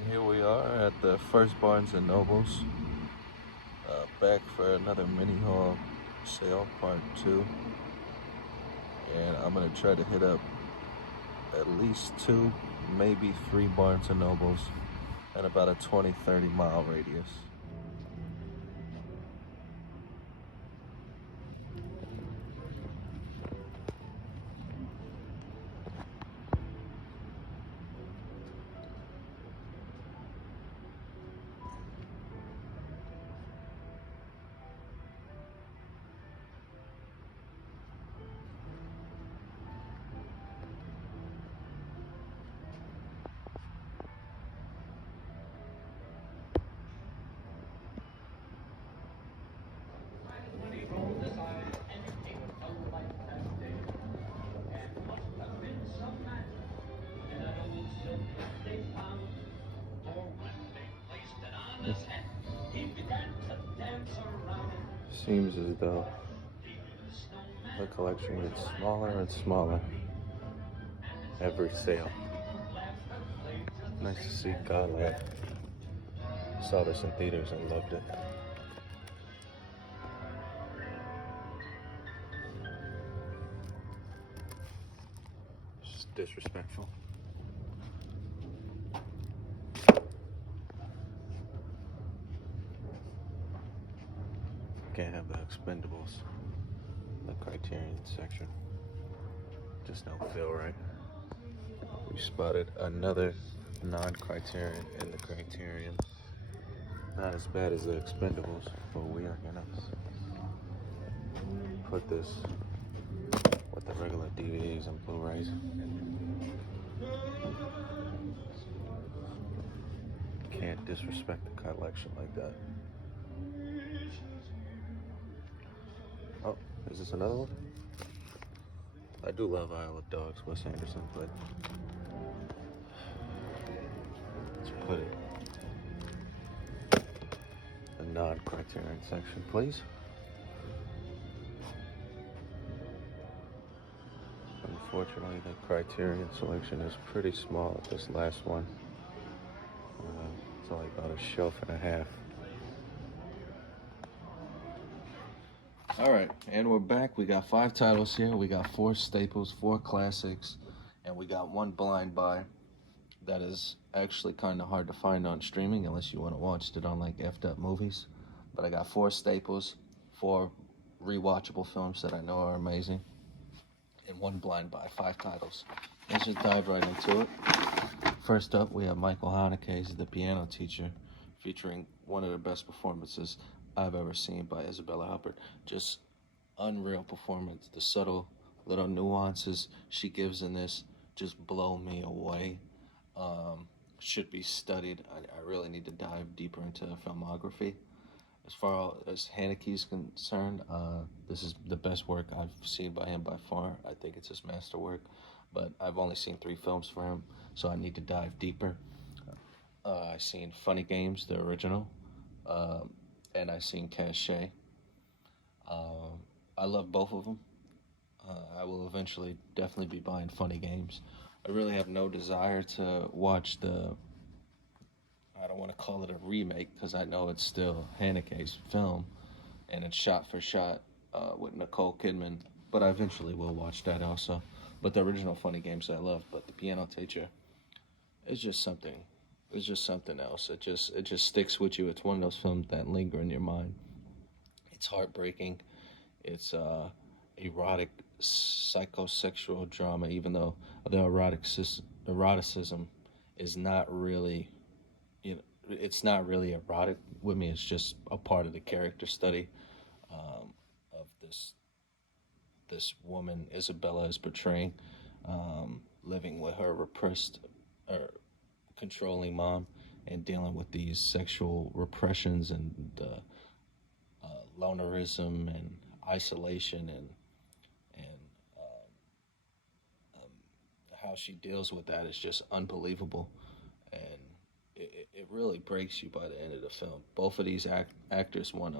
And here we are at the first Barnes& and Nobles, back for another mini haul sale, part 2. And I'm going to try to hit up at least 2, maybe 3 Barnes& and Nobles in about a 20-30 mile radius. Seems as though the collection gets smaller and smaller every sale. Nice to see Godland. Saw this in theaters and loved it. Just disrespectful. Can't have the Expendables, the Criterion section. Just don't feel right. We spotted another non-Criterion in the Criterion. Not as bad as the Expendables, but we are gonna put this with the regular DVDs and Blu-rays. Can't disrespect the collection like that. Oh, is this another one? I do love Isle of Dogs, Wes Anderson, but let's put it in the non-Criterion section, please. Unfortunately, the Criterion selection is pretty small at this last one. It's only about a shelf and a half. All right, and we're back. We got 5 titles here. We got 4 staples, 4 classics, and we got 1 blind buy that is actually kind of hard to find on streaming unless you want to watch it on like effed up movies. But I got 4 staples, 4 rewatchable films that I know are amazing, and 1 blind buy, 5 titles. Let's just dive right into it. First up, we have Michael Haneke's The Piano Teacher, featuring one of the best performances I've ever seen by Isabella Huppert. Just unreal performance. The subtle little nuances she gives in this just blow me away. Should be studied. I really need to dive deeper into filmography. As far as Haneke's concerned, this is the best work I've seen by him by far. I think it's his masterwork, but I've only seen 3 films for him, so I need to dive deeper. I've seen Funny Games, the original, and I've seen Cachet. I love both of them. I will eventually definitely be buying Funny Games. I really have no desire to watch I don't want to call it a remake because I know it's still Haneke's film and it's shot for shot with Nicole Kidman, but I eventually will watch that also. But the original Funny Games I love, but The Piano Teacher is just something. It's just something else. It just sticks with you. It's one of those films that linger in your mind. It's heartbreaking. It's erotic, psychosexual drama, even though the eroticism is not really, it's not really erotic with me. It's just a part of the character study of this woman Isabella is portraying, living with her repressed or controlling mom and dealing with these sexual repressions and lonerism and isolation and how she deals with that is just unbelievable, and it really breaks you by the end of the film. Both of these actors won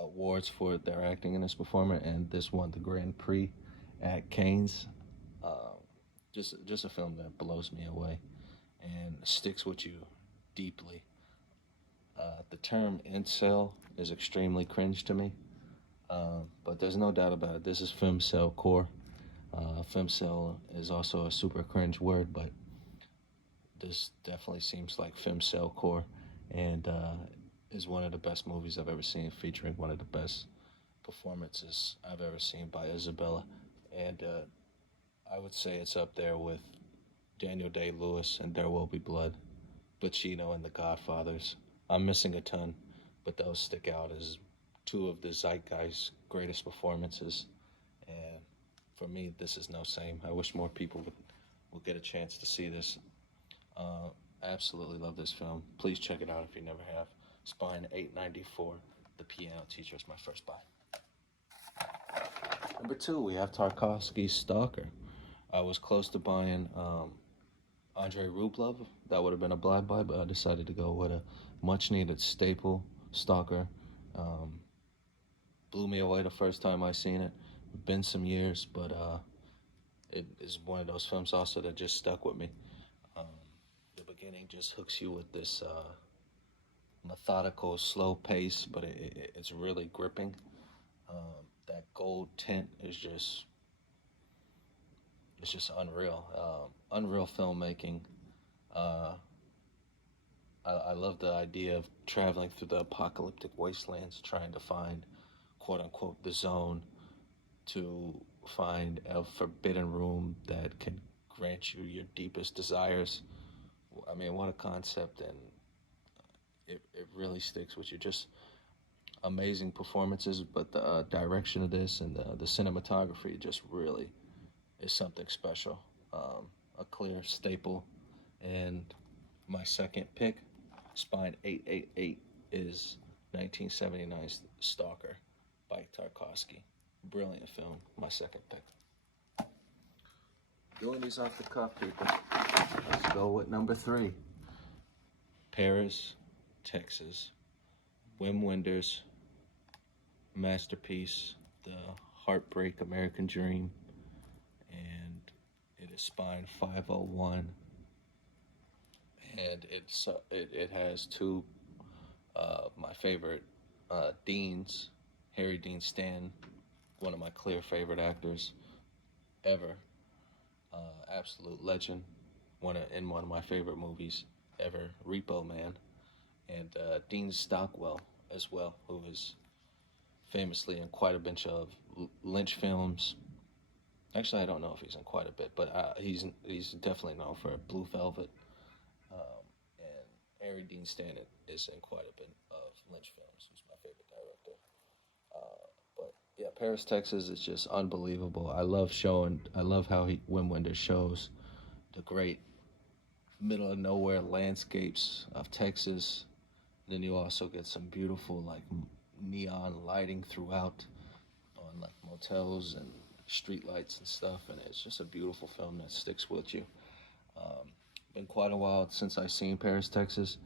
awards for their acting in this performance, and this won the Grand Prix at Cannes. just a film that blows me away and sticks with you deeply. The term incel is extremely cringe to me, but there's no doubt about it. This is femcel core. Femcel is also a super cringe word, but this definitely seems like femcel core, and is one of the best movies I've ever seen, featuring one of the best performances I've ever seen by Isabella, and I would say it's up there with Daniel Day-Lewis and There Will Be Blood, Pacino and The Godfathers. I'm missing a ton, but those stick out as two of the zeitgeist's greatest performances. And for me, this is no same. I wish more people would get a chance to see this. I absolutely love this film. Please check it out if you never have. Spine 894, The Piano Teacher is my first buy. Number 2, we have Tarkovsky's Stalker. I was close to buying Andrei Rublev. That would have been a blind buy, but I decided to go with a much-needed staple, Stalker. Blew me away the first time I seen it. Been some years, but it is one of those films also that just stuck with me. The beginning just hooks you with this methodical, slow pace, but it's really gripping. That gold tint is it's just unreal. Unreal filmmaking. I love the idea of traveling through the apocalyptic wastelands, trying to find, quote unquote, the zone, to find a forbidden room that can grant you your deepest desires. I mean, what a concept, and it really sticks with you. Just amazing performances, but the direction of this and the cinematography just really is something special. A clear staple. And my second pick, Spine 888, is 1979's Stalker by Tarkovsky. Brilliant film. My second pick. Doing these off the cuff, people. Let's go with number 3. Paris, Texas. Wim Wenders' masterpiece, The Heartbreak American Dream. And it is Spine 501. And it has two my favorite Deans, Harry Dean Stanton, one of my clear favorite actors ever, absolute legend, in one of my favorite movies ever, Repo Man, and Dean Stockwell as well, who is famously in quite a bunch of Lynch films. Actually, I don't know if he's in quite a bit, but he's definitely known for Blue Velvet. And Harry Dean Stanton is in quite a bit of Lynch films. He's my favorite director. But yeah, Paris, Texas is just unbelievable. I love how Wim Wenders shows the great middle of nowhere landscapes of Texas. Then you also get some beautiful like neon lighting throughout on like motels and street lights and stuff, and it's just a beautiful film that sticks with you. Been quite a while since I've seen Paris, Texas.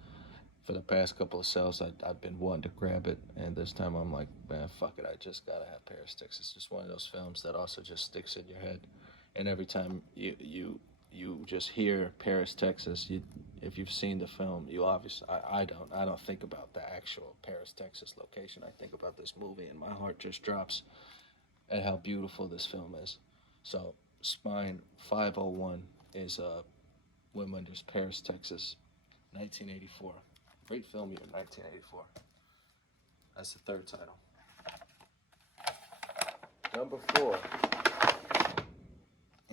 For the past couple of sales, I've been wanting to grab it, and this time I'm like, man, fuck it, I just gotta have Paris, Texas. Just one of those films that also just sticks in your head, and every time you just hear Paris, Texas, if you've seen the film, you obviously, I don't think about the actual Paris, Texas location. I think about this movie, and my heart just drops at how beautiful this film is. So Spine 501 is Wim Wenders' Paris, Texas, 1984. Great film year, 1984. That's the third title. Number 4,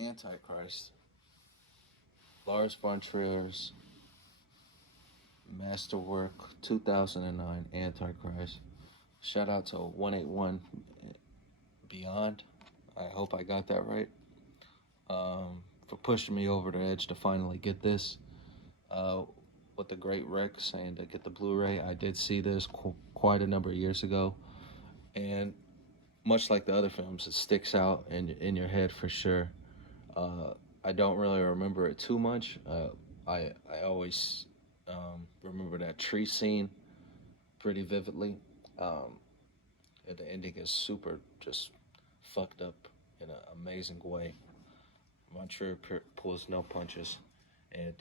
Antichrist. Lars von Trier's masterwork, 2009, Antichrist. Shout out to 181 Beyond. I hope I got that right. For pushing me over the edge to finally get this. With the great Rex and to get the Blu-ray. I did see this quite a number of years ago. And much like the other films, it sticks out in your head for sure. I don't really remember it too much. I always remember that tree scene pretty vividly. And the ending is super just fucked up in an amazing way. Von Trier pulls no punches. And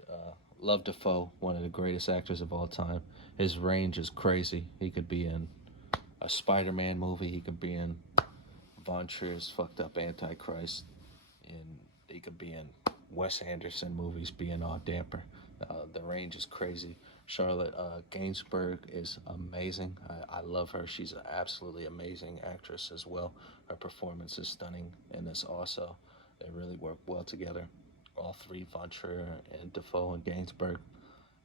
love Dafoe, one of the greatest actors of all time. His range is crazy. He could be in a Spider-Man movie. He could be in Von Trier's fucked up Antichrist. And he could be in Wes Anderson movies being all damper. The range is crazy. Charlotte Gainsbourg is amazing. I love her. She's an absolutely amazing actress as well. Her performance is stunning in this also. They really work well together. All three, Von Trier and Dafoe and Gainsbourg.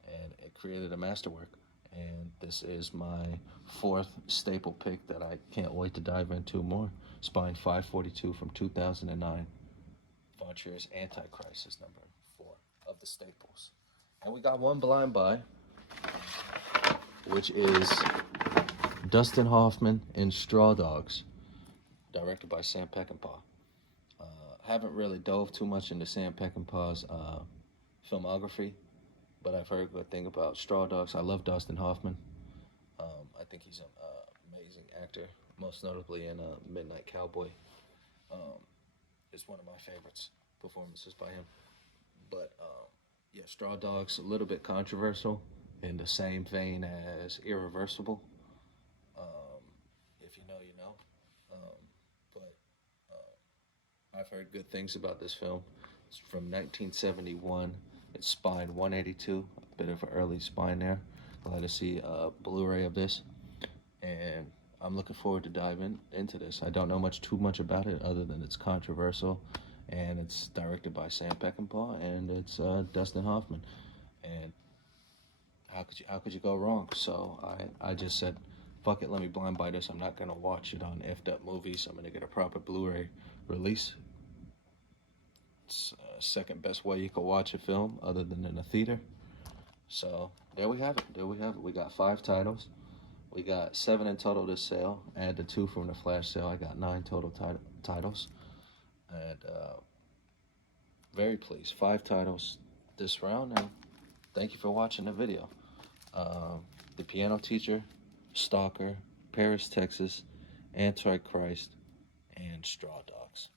And it created a masterwork. And this is my fourth staple pick that I can't wait to dive into more. Spine 542 from 2009. Von Trier's Antichrist is number 4 of the staples. And we got one blind buy, which is Dustin Hoffman in Straw Dogs, directed by Sam Peckinpah. Haven't really dove too much into Sam Peckinpah's filmography, but I've heard good thing about Straw Dogs. I love Dustin Hoffman. I think he's an amazing actor, most notably in Midnight Cowboy. It's one of my favorites performances by him. But yeah, Straw Dogs, a little bit controversial, in the same vein as Irreversible. If you know, you know. But I've heard good things about this film. It's from 1971. It's Spine 182, a bit of an early Spine there. Glad to see a Blu-ray of this. And I'm looking forward to diving into this. I don't know too much about it other than it's controversial. And it's directed by Sam Peckinpah, and it's Dustin Hoffman. And how could you go wrong? So I just said, fuck it, let me blind buy this. I'm not gonna watch it on effed up movies. I'm gonna get a proper Blu-ray release. It's second best way you could watch a film other than in a theater. So there we have it. We got 5 titles. We got 7 in total this sale. Add the 2 from the flash sale. I got 9 total titles. And very pleased. 5 titles this round, and thank you for watching the video. The Piano Teacher, Stalker, Paris, Texas, Antichrist, and Straw Dogs.